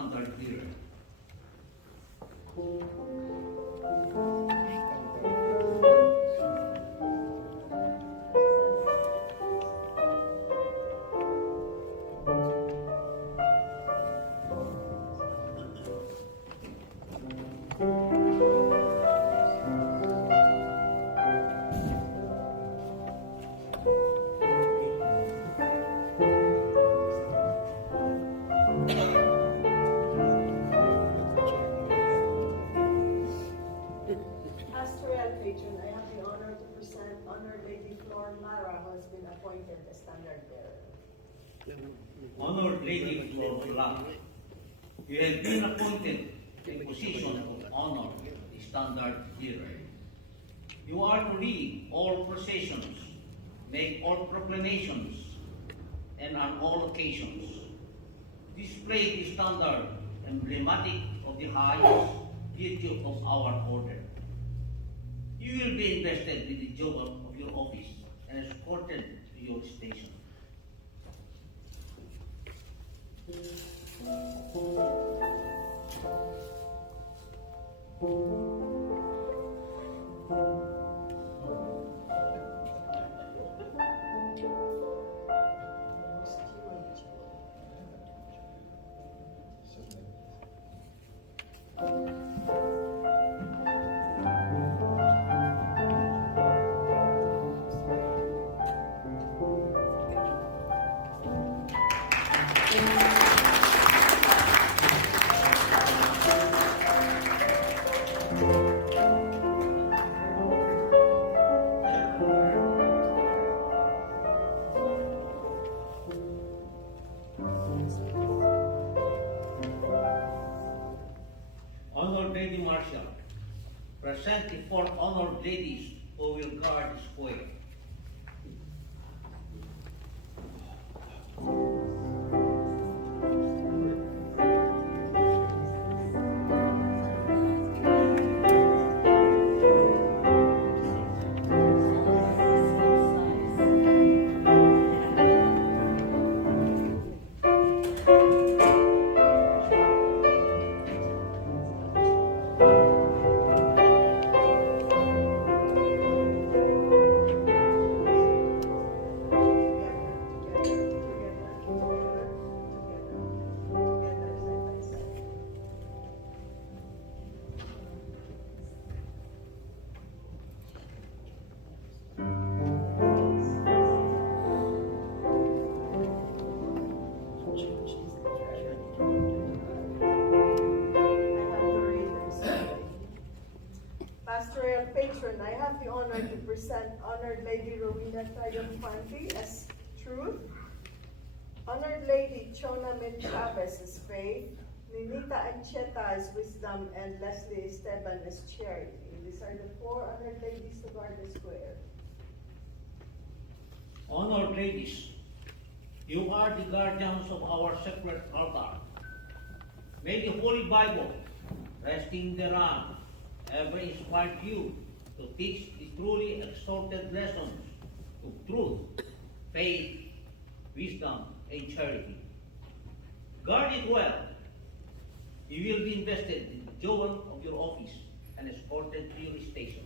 standard bearer. Pastoral patron, I have the honor to present Honored Lady Flor Lara, who has been appointed as standard bearer. Honored Lady Flor Lara, you have been appointed to the position of honor, standard bearer. You are to lead all processions, make all proclamations, and on all occasions, display the standard emblematic of the highest virtue of our order. You will be invested with the jewel of your office and escorted to your station. Honored Lady Marshal, present the four honored ladies who will guard the square. Pastoral patron, I have the honor to present Honored Lady Rowena Triumphante as truth, Honored Lady Chona Min Chavez as faith, Ninita Ancheta as wisdom, and Leslie Esteban as charity. These are the four honored ladies to guard the square. Honored ladies, you are the guardians of our sacred altar. May the Holy Bible, resting thereon, ever inspired you to teach the truly exalted lessons of truth, faith, wisdom, and charity. Guard it well. You will be invested in the jewel of your office and escorted to your station.